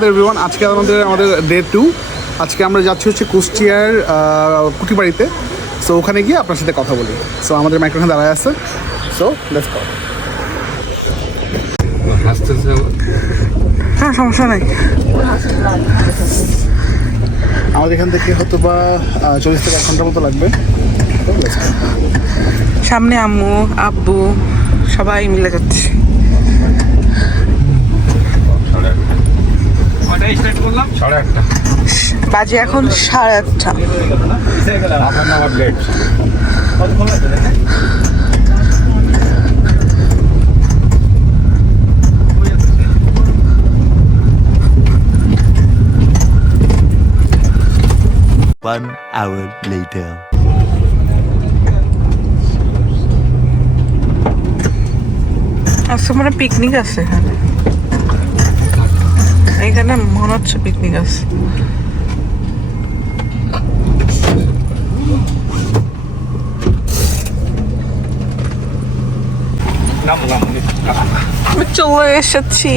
ধন্যবাদ এভরিওয়ান। আজকে আমাদের ডে 2। আজকে আমরা যাচ্ছি হচ্ছে কুষ্টিয়ার কুটিবাড়িতে। সো ওখানে গিয়ে আপনার সাথে কথা বলি। সো আমাদের মাইক্রোফোন দাঁড়ায় আছে। So let's go. হ্যাঁ, সমস্যা নাই। আমাদের এখান থেকে হয়তো বা 40 থেকে 1 ঘন্টার মতো লাগবে। সামনে আম্মু আব্বু সবাই মিলে যাচ্ছে। বাজে এখন 8:30. 1 hour later. আজকে মানে পিকনিক আছে এখানে মনে হচ্ছে পিকনিক আছে। আমি চলে এসেছি।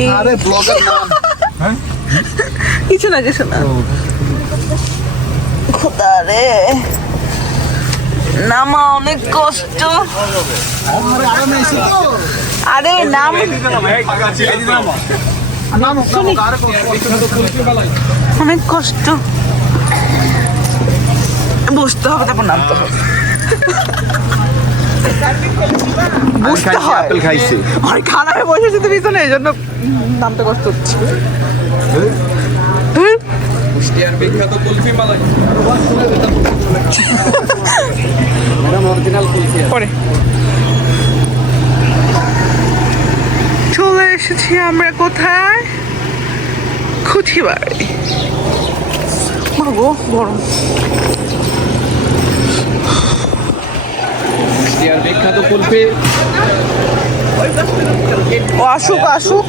কিছু না কিছু না। খোদা রে, নামা অনেক কষ্ট। আরে নাম অনেক কষ্ট, বুঝতে হবে, তারপর নামতে হবে। বুঝতে হয়। আর খারাপ বসেছি তো পিছনে, এই জন্য নামতে কষ্ট হচ্ছে। পরে চলে এসেছি আমরা কোথায়? কুঠিবাড়ি। মাগো গরম। বিখ্যাত কুলফি। ও আসুক আসুক।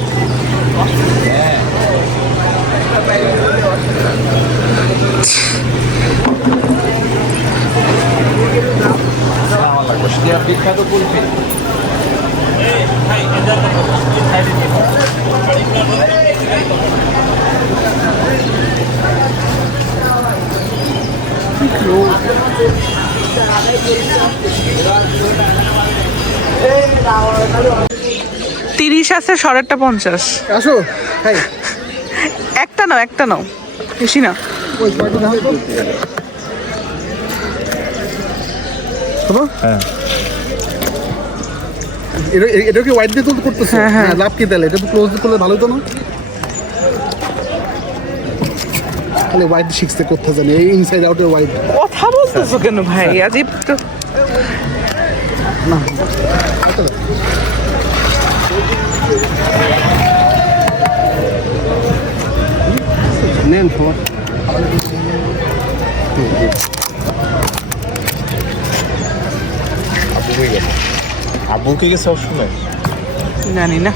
বিখ্যাত কুলফি। তিরিশ আছে, সরেরটা 50। আসো হাই। একটা নাও বেশি না। হ্যাঁ, এটা কি হোয়াইট দিয়ে তো করতেছে? হ্যাঁ। লাভ কি তাহলে? এটা তো ক্লোজ করলে ভালো হতো না? তাহলে হোয়াইট শিখতে করতে জানি, এই ইনসাইড আউটের হোয়াইট। কথা বলতেছো কেন ভাই? আজিব তো। না নেন সবার। আব্বু কি গেছে সবসময়? জানি না।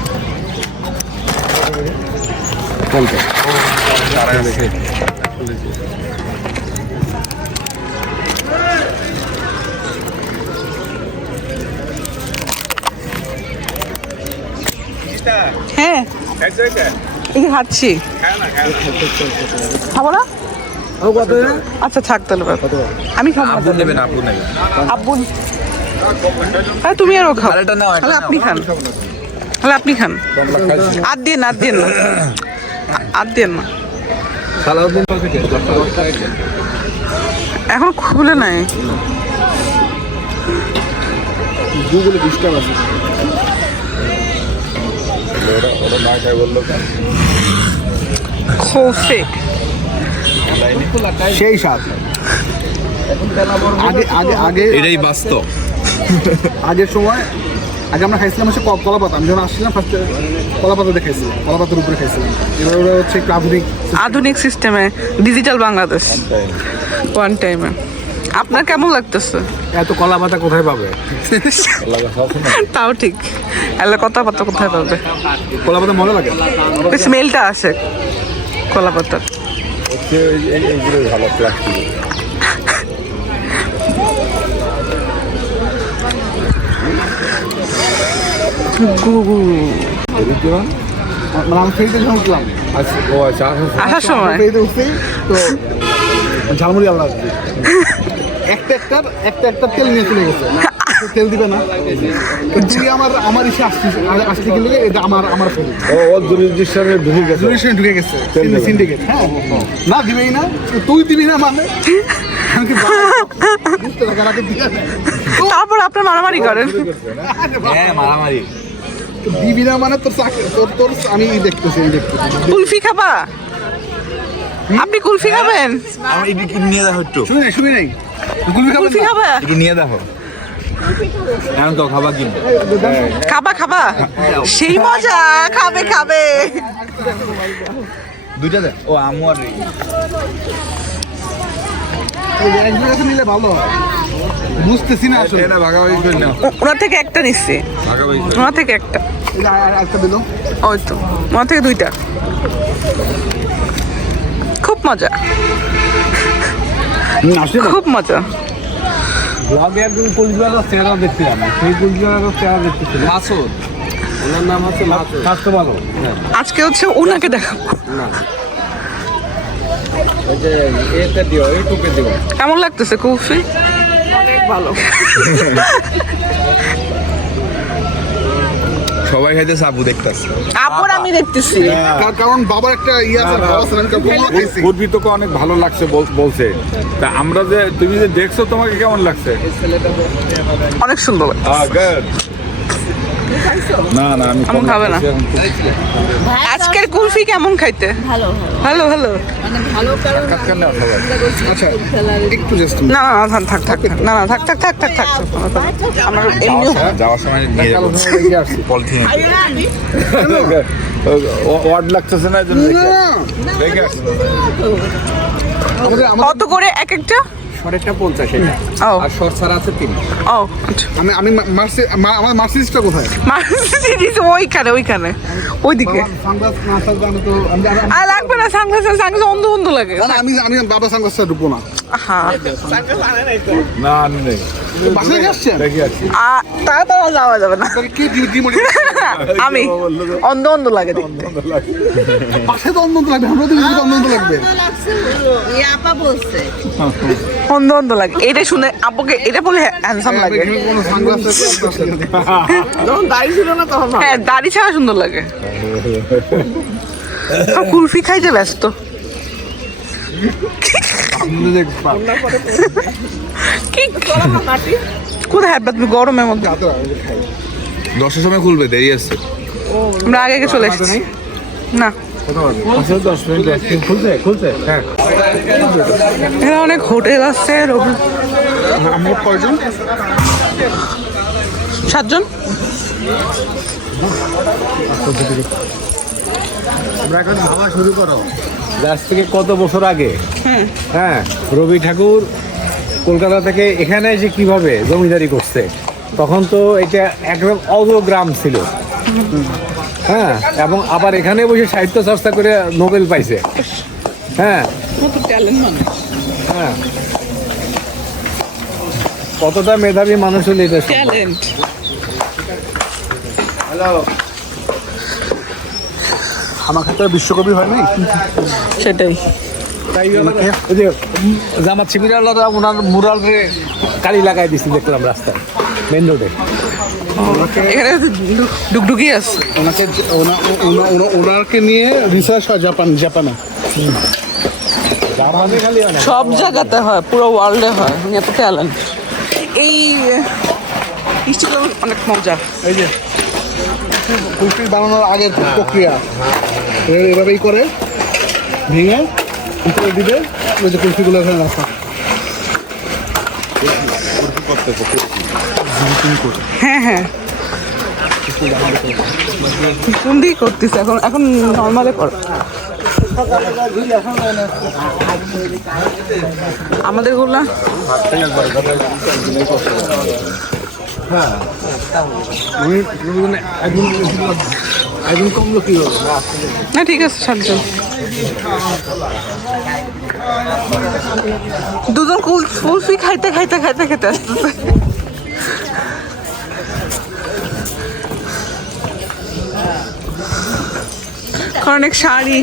হ্যাঁ, এই হাঁটছি। খাবো না? আচ্ছা থাক তাহলে। আমি খাবো। আব্বু নেবে না, আব্বু নেবে। আব্বু আরে তুমি আরও খাও। তাহলে আপনি খান। আর দিয়ে না। সালাউদ্দিন এখন খুলে নাই। গুগলে ডিস্টার্ব আছে। খোফে সেই স্বাদ। আগে এটাই বাস্তব। আগের সময় আগে আমরা খাইছিলাম হচ্ছে কলা পাতা। আমি যখন আসছিলাম ফার্স্টে কলা পাতা দিয়ে খাইছিলাম, কলা পাতার উপরে খাইছিলাম। এবার ওরা হচ্ছে একটু আধুনিক সিস্টেমে, ডিজিটাল বাংলাদেশ। ওয়ান টাইমে। আপনার কেমন লাগতেছে? এত কলা পাতা কোথায় পাবে? তাও ঠিক, এলা কথা পাতা কোথায় পাবে? কলা পাতা মজা লাগে, স্মেলটা আসে কলা পাতার। ভালো প্লাস্টিক। গুগু মানে আমি খেলতে শুনছিলাম ও আচ্ছা আসার সময় পেয়ে উঠছি তো ঝালমুড়ি আল্লাহ একটা তেল নিয়ে চলে গেছে তেল দিবে না তুই আমার ইসে আসতে গেলে এটা আমার ফেল ও জুরিসডিকশনে ঢুকে গেছে ঢুকে গেছে সিন্ডিকেট হ্যাঁ না দিবেই না তুই দিবি না মানে আমি কি বুঝতে থাকার আগে দিয়ে দেয়। তারপর আপনার মারামারি করেন। হ্যাঁ মারামারি দিবি না মানে তোর আমি দেখতেছি কুলফি খাবা? আপনি কুলফি খাবেন? আমার একটু নিয়ে দেখো একটু শুনি নাই কুলফি খাবা? একটু নিয়ে দেখো এখন তো খাবা কি খাবা সেই মজা। খাবে দুইটা দে ও আমু আর একজন কাছে নিলে ভালো হয় বুঝতেছি না আসলে এটা ভাগাভাগি করে নাও ওনার থেকে একটা নিচ্ছে, ভাগাভাগি ওনার থেকে একটা, একটা দিল ওই তো ওনার থেকে দুইটা। খুব মজা, খুব মজা। ব্লগে একজন কুলবিহারের চেহারা দেখছিলাম, সেই কুলবিহারের চেহারা দেখতেছিলাম। মাসুদ, ওনার নাম হচ্ছে মাসুদ। স্বাস্থ্য ভালো। আজকে হচ্ছে ওনাকে দেখাবো। ওই যে এতে দিও, ইউটিউবে দিও। কেমন লাগতেছে কুলফি? অনেক ভালো। সবাই খাইতে সাবু দেখতাছে আপর আমি দেখতেছি। কারণ বাবার একটা ইয়ে আছে বাবা সালাম উদ্ভিদকে অনেক ভালো লাগছে বলছে তা আমরা যে তুমি যে দেখছো তোমাকে কেমন লাগছে অনেক সুন্দর। না না আমি এমন খাবে না। আজকের কুলফি কেমন খাইতে? ভালো ভালো ভালো। মানে ভালো কারণ আচ্ছা একটু জাস্ট না থাক না থাক আমরা এমনি যাওয়ার সময় নিয়ে যাবো পলিথিন ওয়ার্ড লাগতেছে না এজন্য দেখে আসছি কত করে এক একটা? শর্টটা 50 এটা। ও আর শর্ট ছাড়া আছে 3। ও আচ্ছা। আমি আমার মার্সিডিজটা কোথায় মার্সিডিজ ওইখানে ওইদিকে। সানগ্লাস না থাকলে আমি তো আর লাগবে না সানগ্লাস অন্ধ লাগে। আমি বাবা সানগ্লাসটা ঢুকবো না হ্যাঁ না আমি নেই বাসায় আসছেন দেখে আসছি তাড়াতাড়ি যাওয়া যাবে না। কি ডিউটি মনে আমি অন্ধ লাগে দেখতে। বাসায় তো অন্য লাগবে আমরা তো অন্য লাগবে লাগছে আপা বলছে অন্ধ লাগে। এটা শুনে আপুকে এটা বলে হ্যান্ডসাম লাগে। কোনো সানগ্লাস যখন দাড়ি ছিল না তখন হ্যাঁ দাড়ি ছাড়া সুন্দর লাগে। কুলফি খাইতে ব্যস্ত। কি কোথায় হাত তুমি গরমের মধ্যে? 10টার সময় খুলবে দেরি আছে আমরা আগে চলে এসেছি না। খুলছে হ্যাঁ। এখানে অনেক হোটেল আছে। আমরা কয়জন 7 জন। আমরা এখন ভাবা শুরু করো আজ থেকে কত বছর আগে। হ্যাঁ রবি ঠাকুর কলকাতা থেকে এখানে এসে কিভাবে জমিদারি করছে, তখন তো এটা একদম অগ্রগ্রাম ছিল। হ্যাঁ এবং আবার এখানে বসে সাহিত্য চর্চা করে নোবেল পাইছে। হ্যাঁ হ্যাঁ কতটা মেধাবী মানুষ হলে এটা সম্ভব। ট্যালেন্ট। আমার ক্ষেত্রে বিশ্বকবি হয় নাই সেটাই। ওই যে জামাত শিবিরালরা ওনার মুরালরে কালি লাগাই দিচ্ছি দেখলাম রাস্তায় মেন রোডে। এখানে ডুগডুগি আছে। ওনাকে নিয়ে রিসার্চ হয় জাপানে সব জায়গাতে হয়, পুরো ওয়ার্ল্ডে হয়। এত ট্যালেন্ট। এই মিষ্টিগুলো অনেক মজা। এই যে কুলফি বানানোর আগের প্রক্রিয়া এভাবেই করে ভেঙে ভিতরে দিবে ওই যে কুলফিগুলো এখানে রাখা। হ্যাঁ কোন দিকে করতেছে এখন নর্মালে কর। আমাদের গুলা একদম কমলো কি হবে না ঠিক আছে 7 জন। 2 জন কুলফি খাইতে আসতেছে। অনেক শাড়ি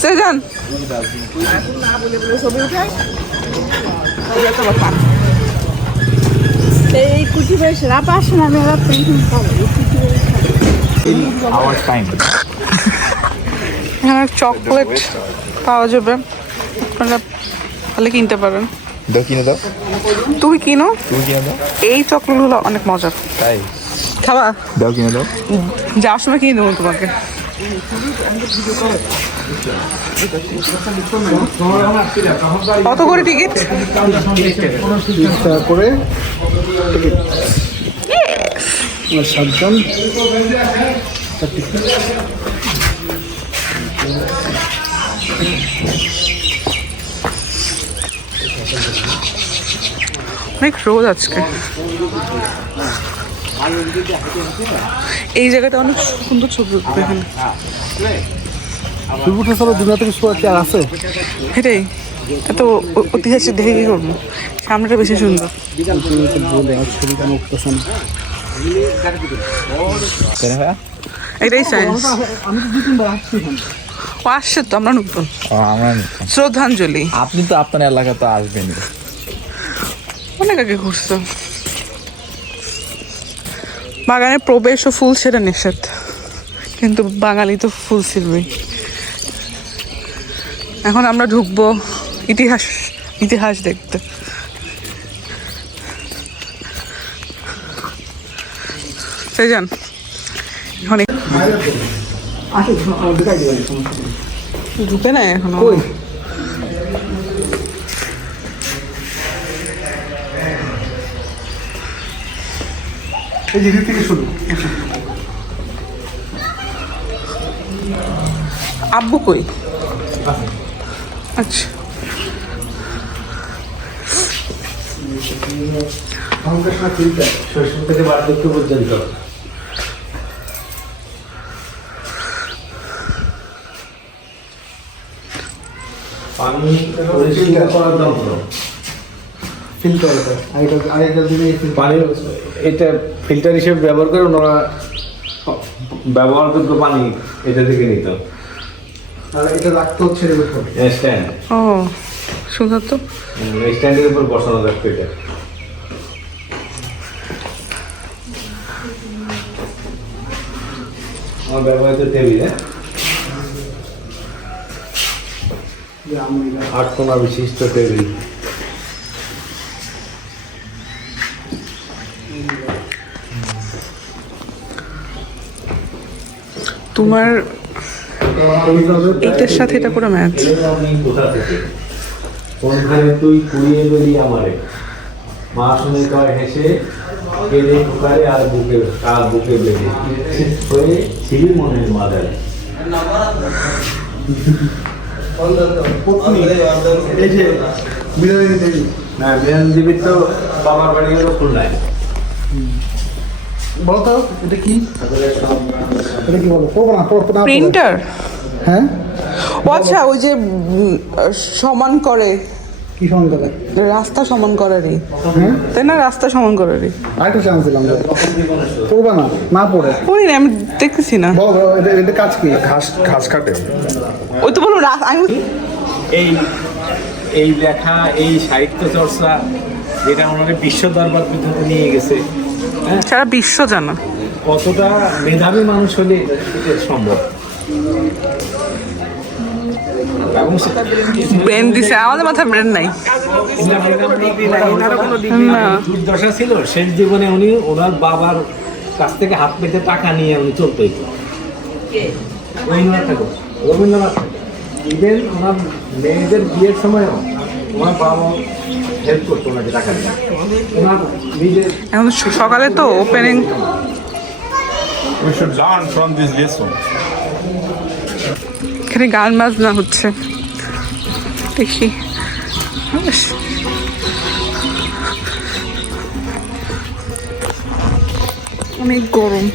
সেজান এই কুচি বয়স রাপা আসে না আমি রাত আওয়ার টাইম এখানে চকলেট পাওয়া যাবে, আপনারা তাহলে কিনতে পারেন। দাও কিনে দাও, তুমি কিনো, তুমি কিনে দাও, এই চকলেটগুলো অনেক মজার। তাই খাবা? দাও কিনে দাও। যাওয়ার সময় কিনে দেবো তোমাকে। কত করে টিকিট? 30 টাকা করে টিকিট। আর 7 জন। অনেক রোদ আজকে। এই জায়গাটা অনেক সুন্দর ছবি উঠবে এখানে। পূর্বটা চলো দুনিয়া থেকে শো আর আছে। এটাই এত ঐতিহাসিক দেখে কি করবো, সামনেটা বেশি সুন্দর। বলে আর ছবি কেন উঠতেছে না? এটাই সায়েন্স। আমি তো 2-3 বার আসছি এখানে। ও আসছে তো, আমরা নতুন। আমার শ্রদ্ধাঞ্জলি আপনি তো আপনার এলাকা তো আসবেন। অনেক আগে ঘুরছো। বাগানে প্রবেশ ও ফুল ছেড়ে নিষেধ, কিন্তু বাঙালি তো ফুল ছিলবেই। এখন আমরা ঢুকবো ইতিহাস ইতিহাস দেখতে। সেজান এখন ঢুকে না এখনো। এই দিক থেকে শুরু। আব্বু কই? আচ্ছা, শৈশব থেকে বার্ধক্য পর্যন্ত পানি পরিষ্কার করার যন্ত্র, ফিল্টার আগেকার দিনে পানি এটা ফিল্টার হিসেবে ব্যবহার করে ওনারা ব্যবহারযোগ্য পানি এটা থেকে নিত। আর এটা রাখতে হচ্ছে এর উপর। স্ট্যান্ড, ও সুন্দর তো। স্ট্যান্ডের উপর বসানো থাকতো এটা। আমার ব্যবহৃত টেবিল, 8 কোণা বিশিষ্ট টেবিল। তোমার এইটার সাথে এটা করে ম্যাচ। আমি কোথা থেকে কোনখানে তুই কুড়িয়ে বেরি আমারে, মা শুনে কয় হেসে কেঁদে ঠোকারে আর বুকে বেঁধে হয়ে ছিলি মনের মাদারে। এই যে বিনোদিনী দেবী। না, বিহান দেবীর তো বাবার বাড়ি হলো খুলনায়। বলো তো এটা কি? এটা কি বলো? পড়বো না, পড়বো না। প্রিন্টার? হ্যাঁ, ও আচ্ছা, ওই যে সমান করে, কি সমান করে? রাস্তা সমান করারই, হ্যাঁ, তাই না? রাস্তা সমান করারই। আরেকটা চান্স দিলাম। পড়বো না, না পড়ে পড়ি না, আমি দেখতেছি না। বলো বলো, এটা কাজ কি? ঘাস কাটে। ওই তো বলো আমি এই লেখা, এই সাহিত্য চর্চা যেটা আমাদের বিশ্ব দরবার পর্যন্ত নিয়ে গেছে, হ্যাঁ, সারা বিশ্ব জানা। কতটা মেধাবী মানুষ হলে এটা সম্ভব। এবং সেটা ব্রেন দিছে, আমাদের মাথায় ব্রেন নাই। না, দুর্দশা ছিল শেষ জীবনে উনি ওনার বাবার কাছ থেকে হাত পেতে টাকা নিয়ে উনি চলতে হইত। রবীন্দ্রনাথ ইভেন ওনার মেয়েদের বিয়ের সময়ও ওনার বাবা হেল্প করতো ওনাকে টাকা দিয়ে। ওনার নিজের এখন সকালে তো opening. We should learn from this lesson. এখানে গান বাজনা হচ্ছে, দেখি। অনেক গরম।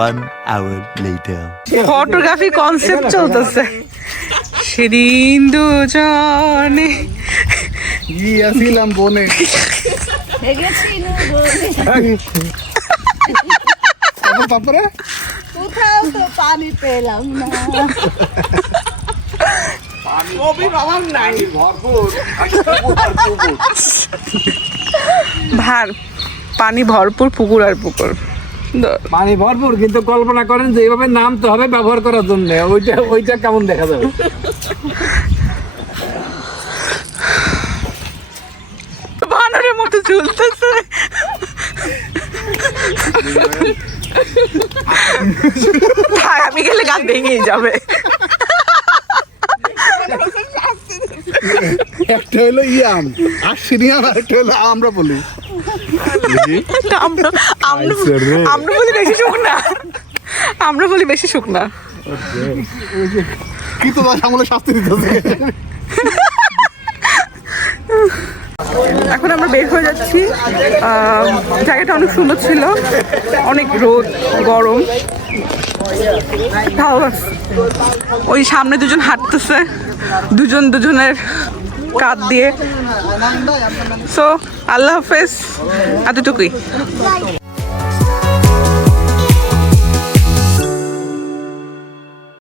1 hour later. ফটোগ্রাফি কনসেপ্ট চলতেছে সেদিন দুজনে গিয়েছিলাম বনে। তারপরে কোথাও তো পানি পেলাম না। ভার পানি ভরপুর পুকুর আর পুকুর পানি ভরপুর, কিন্তু কল্পনা করেন যে এইভাবে নামতে হবে ব্যবহার করার জন্য, ওইটা কেমন দেখা যাবে? বানরের মতো ঝুলতেছে। থাক, আমি গেলে গান ভেঙেই যাবে। একটা হলো ইয়াম আর সিনিয়াম, আর একটা হলো আমরা বলি। আমরা আমরা বলি বেশি শুকনা, আমরা বলি বেশি শুকনা। কি তো আমলে শাস্তি দিতেছে। এখন আমরা বের হয়ে যাচ্ছি। জায়গাটা অনেক সুন্দর ছিল, অনেক রোদ গরম, ভালো লাগছে। ওই সামনে দুজন হাঁটতেছে, দুজন দুজনের কাঁধ দিয়ে। সো আল্লাহ হাফেজ, এতটুকুই।